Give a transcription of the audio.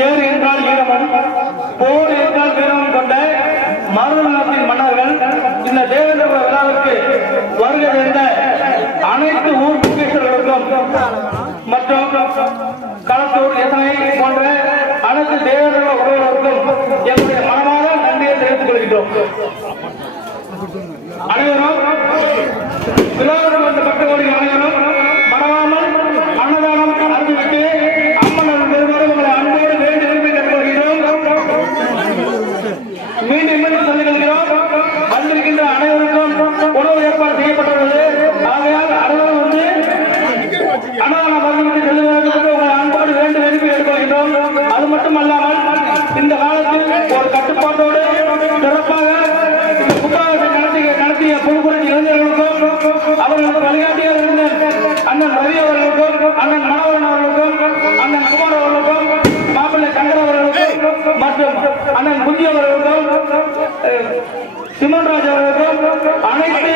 ஏர் என்றால் ஈரமும் போர் என்றால் வீரமும் கொண்ட மருதநாட்டின் மன்னர்கள் இந்த தேவேந்திர விழாவிற்கு வருகை தந்த அனைத்து ஊர் முக்கியஸ்தர்களுக்கும் மற்றும் களத்தூர் எத்தனை போன்ற அனைத்து தேவேந்திர உறவுகளுக்கும் என்னுடைய மனமான நன்றியை தெரிவித்துக் கொள்கிறோம். அனைவரும் விழாவிற்கு வந்த பக்தர்களுடைய அனைவரும் மறவாமல் அன்னதானம் அறிவித்து அம்மன் பெருமாறு உங்களை அன்போடு வேண்டி விரும்பி கேட்டுக்கொள்கிறோம். மீண்டும் சொல்லிக்கொள்கிறோம். வந்திருக்கின்ற அனைவருக்கும் உணவு ஏற்பாடு செய்யப்பட்டுள்ளது. ஆகையால் அனைவரும் வந்து அன்னதானம் அறிவித்து செல்வதற்கு உங்களை அன்போடு வேண்டி விரும்பி கேட்டுக்கொள்கிறோம். அது மட்டும் அல்லாமல் இந்த காலத்தில் ஒரு கட்டுப்பாட்டோடு சிறப்பாக இந்த புத்தாவத்தை நடத்திய புதுக்குறை இளைஞர்களுக்கும் அவர்களுக்கு வழிகாட்டியாக இருந்த அண்ணன் ரவி அவர்களுக்கும் அண்ணன் மனோகரன் அவர்களுக்கும் அண்ணன் குமார் அவர்களுக்கும் மாப்பிள்ளை சங்கர் அவர்களுக்கும் மற்றும் அண்ணன் குஞ்சி அவர்களுக்கும் சிமன்ராஜ் அவர்களுக்கும் அனைத்து